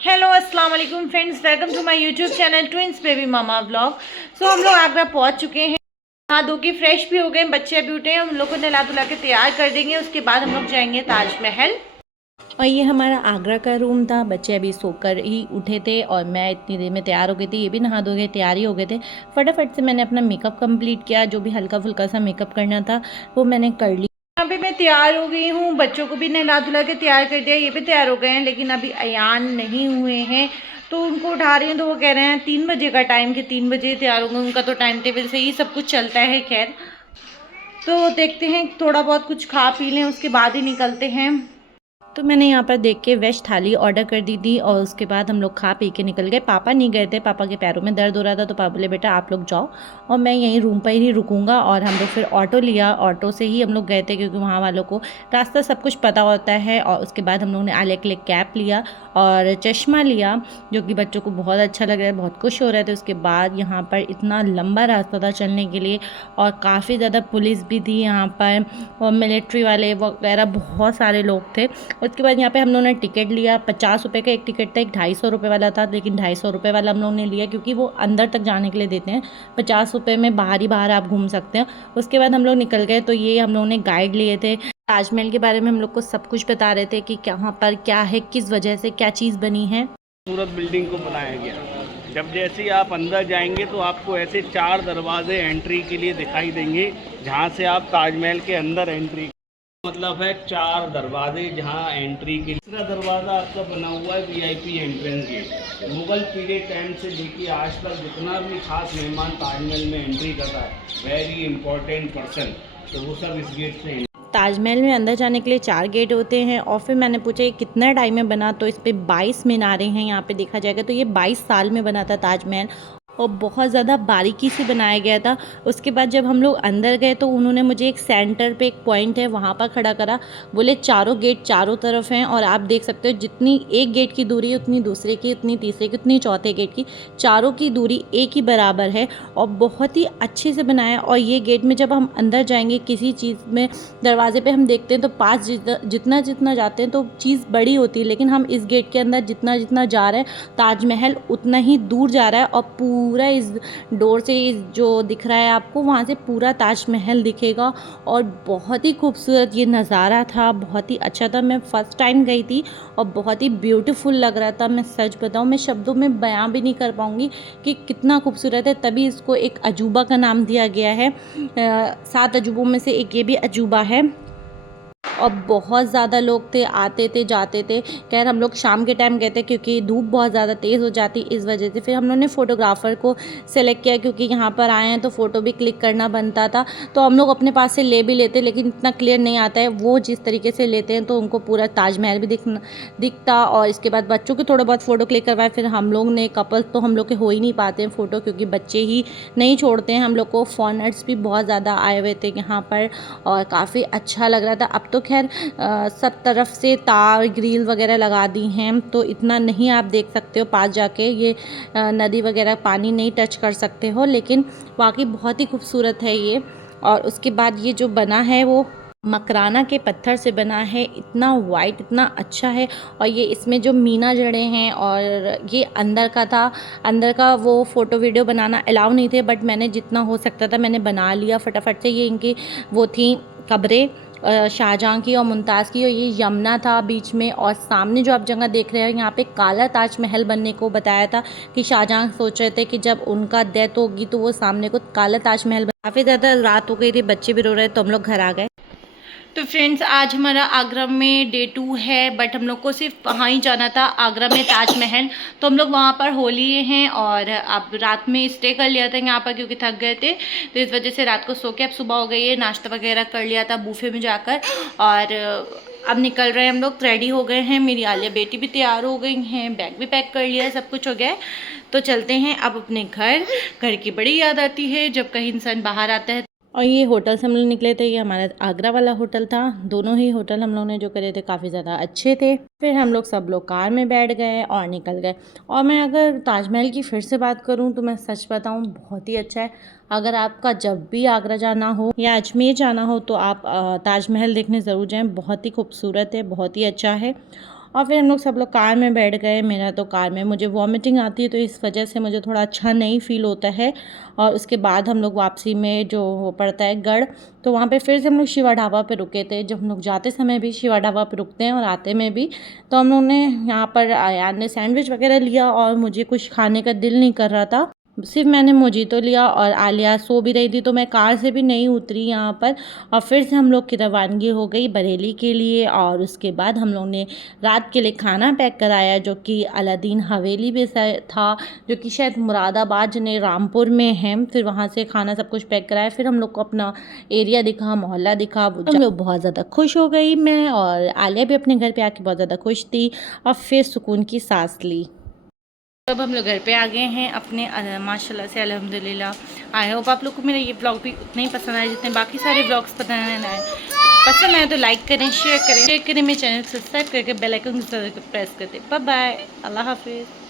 Hello अस्सलाम वालेकुम friends, welcome to my YouTube channel twins baby mama vlog. So हम लोग आगरा पहुंच चुके हैं। नहा धो के फ्रेश भी हो गए, बच्चे अभी उठे हैं। हम लोग को नहला धुला के तैयार कर देंगे, उसके बाद हम लोग जाएंगे ताजमहल। और ये हमारा आगरा का रूम था। बच्चे अभी सोकर ही उठे थे और मैं इतनी देर में तैयार हो गई थी। ये भी नहा धो के तैयार ही हो गए थे। फटाफट से मैंने अपना मेकअप कंप्लीट किया, जो भी हल्का फुल्का सा मेकअप करना था वो मैंने कर लिया। यहाँ पे मैं तैयार हो गई हूँ, बच्चों को भी नहला धुला के तैयार कर दिया। ये भी तैयार हो गए हैं, लेकिन अभी अयान नहीं हुए हैं तो उनको उठा रही हूँ। तो वो कह रहे हैं 3 बजे का टाइम, कि 3 बजे तैयार होंगे। उनका तो टाइम टेबल से ही सब कुछ चलता है। खैर, तो देखते हैं, थोड़ा बहुत कुछ खा पी लें उसके बाद ही निकलते हैं। तो मैंने यहाँ पर देख के वेज थाली ऑर्डर कर दी थी और उसके बाद हम लोग खा पी के निकल गए। पापा नहीं गए थे, पापा के पैरों में दर्द हो रहा था, तो पापा बोले बेटा आप लोग जाओ और मैं यहीं रूम पर ही रुकूंगा। और हम लोग फिर ऑटो लिया, ऑटो से ही हम लोग गए थे क्योंकि वहाँ वालों को रास्ता सब कुछ पता होता है। और उसके बाद हम लोग ने आलिया के लिए कैप लिया और चश्मा लिया, जो कि बच्चों को बहुत अच्छा लग रहा है, बहुत खुश हो रहे थे। उसके बाद यहाँ पर इतना लंबा रास्ता था चलने के लिए और काफ़ी ज़्यादा पुलिस भी थी यहाँ पर और मिलिट्री वाले वगैरह बहुत सारे लोग थे। उसके बाद यहाँ पे हम लोगों ने टिकट लिया। 50 रुपये का एक टिकट था, एक 250 रुपये वाला था, लेकिन 250 रुपये वाला हम लोगों ने लिया क्योंकि वो अंदर तक जाने के लिए देते हैं। 50 रुपये में बाहर ही बाहर आप घूम सकते हैं। उसके बाद हम लोग निकल गए। तो ये हम लोगों ने गाइड लिए थे, ताजमहल के बारे में हम लोग को सब कुछ बता रहे थे कि कहाँ पर क्या है, किस वजह से क्या चीज़ बनी है। खूबसूरत बिल्डिंग को बनाया गया। जब जैसे ही आप अंदर जाएंगे तो आपको ऐसे 4 दरवाजे एंट्री के लिए दिखाई देंगे, जहां से आप ताजमहल के अंदर एंट्री, मतलब है 4 दरवाजे जहां एंट्री के लिए। तीसरा दरवाज़ा आपका बना हुआ है VIP entrance gate. Mughal period time से लेके आज तक जितना भी खास मेहमान ताजमहल में एंट्री करता है, वेरी इंपॉर्टेंट पर्सन, तो वो सब इस गेट से। ताजमहल में अंदर जाने के लिए 4 गेट होते हैं। और फिर मैंने पूछा ये कितना टाइम में बना, तो इस पे 22 मीनारें हैं। यहाँ पे देखा जाएगा तो ये 22 साल में बना था ताजमहल और बहुत ज़्यादा बारीकी से बनाया गया था। उसके बाद जब हम लोग अंदर गए तो उन्होंने मुझे एक सेंटर पे एक पॉइंट है वहाँ पर खड़ा करा। बोले चारों गेट चारों तरफ हैं और आप देख सकते हो जितनी एक गेट की दूरी है उतनी दूसरे की, उतनी तीसरे की, उतनी चौथे गेट की, चारों की दूरी एक ही बराबर है और बहुत ही अच्छे से बनाया। और ये गेट में जब हम अंदर जाएंगे किसी चीज़ में, दरवाजे पे हम देखते हैं तो पास जितना जितना जाते हैं तो चीज़ बड़ी होती है, लेकिन हम इस गेट के अंदर जितना जितना जा रहे हैं ताजमहल उतना ही दूर जा रहा है और पूरा इस डोर से जो दिख रहा है आपको, वहाँ से पूरा ताजमहल दिखेगा। और बहुत ही खूबसूरत ये नज़ारा था, बहुत ही अच्छा था। मैं फ़र्स्ट टाइम गई थी और बहुत ही ब्यूटीफुल लग रहा था। मैं सच बताऊँ, मैं शब्दों में बयां भी नहीं कर पाऊँगी कि कितना खूबसूरत है। तभी इसको एक अजूबा का नाम दिया गया है। 7 अजूबों में से एक ये भी अजूबा है। और बहुत ज़्यादा लोग थे, आते थे जाते थे। खैर हम लोग शाम के टाइम गए थे क्योंकि धूप बहुत ज़्यादा तेज़ हो जाती, इस वजह से फिर हम लोगों ने फ़ोटोग्राफ़र को सेलेक्ट किया क्योंकि यहाँ पर आए हैं तो फ़ोटो भी क्लिक करना बनता था। तो हम लोग अपने पास से ले भी लेते, लेकिन इतना क्लियर नहीं आता है। वो जिस तरीके से लेते हैं तो उनको पूरा ताजमहल भी दिखता। और इसके बाद बच्चों के थोड़ा बहुत फ़ोटो क्लिक करवाए। फिर हम लोग ने, कपल तो हम लोग के हो ही नहीं पाते हैं फ़ोटो क्योंकि बच्चे ही नहीं छोड़ते हैं हम लोग को। फॉरेनर्स भी बहुत ज़्यादा आए हुए थे यहाँ पर और काफ़ी अच्छा लग रहा था। अब तो खैर सब तरफ से तार ग्रिल वगैरह लगा दी हैं तो इतना नहीं आप देख सकते हो पास जाके, ये नदी वगैरह पानी नहीं टच कर सकते हो, लेकिन वाकई बहुत ही खूबसूरत है ये। और उसके बाद ये जो बना है वो मकराना के पत्थर से बना है, इतना वाइट, इतना अच्छा है। और ये इसमें जो मीना जड़े हैं और ये अंदर का था। अंदर का वो फ़ोटो वीडियो बनाना अलाउ नहीं थे, बट मैंने जितना हो सकता था मैंने बना लिया फटाफट से। ये इनकी वो थी कब्रें, शाहजहाँ की और मुमताज़ की, और ये यमुना था बीच में। और सामने जो आप जगह देख रहे हो यहाँ पे काला ताजमहल बनने को बताया था कि शाहजहाँ सोच रहे थे कि जब उनका डेथ होगी तो वो सामने को काला ताजमहल। काफ़ी ज़्यादा रात हो गई थी, बच्चे भी रो रहे तो हम लोग घर आ गए। तो फ्रेंड्स आज हमारा आगरा में डे 2 है, बट हम लोग को सिर्फ वहाँ ही जाना था आगरा में ताजमहल। तो हम लोग वहाँ पर हो लिए हैं और अब रात में स्टे कर लिया था यहाँ पर क्योंकि थक गए थे, तो इस वजह से रात को सो के अब सुबह हो गई है। नाश्ता वगैरह कर लिया था बूफे में जाकर और अब निकल रहे हैं हम लोग। रेडी हो गए हैं, मेरी आलिया बेटी भी तैयार हो गई हैं, बैग भी पैक कर लिया है, सब कुछ हो गया है। तो चलते हैं अब अपने घर। घर की बड़ी याद आती है जब कहीं इंसान बाहर आता है। और ये होटल से हम लोग निकले थे, ये हमारा आगरा वाला होटल था। दोनों ही होटल हम लोग ने जो करे थे काफ़ी ज़्यादा अच्छे थे। फिर हम लोग सब लोग कार में बैठ गए और निकल गए। और मैं अगर ताजमहल की फिर से बात करूं तो मैं सच बताऊं बहुत ही अच्छा है। अगर आपका जब भी आगरा जाना हो या अजमेर जाना हो तो आप ताजमहल देखने ज़रूर जाएँ, बहुत ही खूबसूरत है, बहुत ही अच्छा है। और फिर हम लोग सब लोग कार में बैठ गए। मेरा तो कार में मुझे वॉमिटिंग आती है तो इस वजह से मुझे थोड़ा अच्छा नहीं फील होता है। और उसके बाद हम लोग वापसी में जो वो पड़ता है गढ़, तो वहाँ पे फिर से हम लोग शिवा ढाबा पे रुके थे। जब हम लोग जाते समय भी शिवा ढाबा पे रुकते हैं और आते में भी, तो हम लोग ने यहाँ पर यार ने सैंडविच वगैरह लिया और मुझे कुछ खाने का दिल नहीं कर रहा था। सिर्फ मैंने मोजीतो लिया और आलिया सो भी रही थी तो मैं कार से भी नहीं उतरी यहाँ पर। और फिर से हम लोग की रवानगी हो गई बरेली के लिए। और उसके बाद हम लोग ने रात के लिए खाना पैक कराया जो कि अलादीन हवेली में था, जो कि शायद मुरादाबाद ने रामपुर में है। फिर वहाँ से खाना सब कुछ पैक कराया। फिर हम लोग को अपना एरिया दिखा, मोहल्ला दिखा। हम लोग बहुत ज़्यादा खुश हो गई, मैं और आलिया भी अपने घर पे आके बहुत ज़्यादा खुश थी और फिर सुकून की सांस ली। अब हम लोग घर पे आ गए हैं अपने माशाल्लाह से अल्हम्दुलिल्लाह। आई होप आप लोग को मेरा ये ब्लॉग भी उतना ही पसंद आया जितने बाकी सारे ब्लॉग्स पसंद आए। तो लाइक करें, शेयर करें, मेरे चैनल सब्सक्राइब करके बेल आइकन प्रेस करते। बाय बाय, अल्लाह हाफिज़।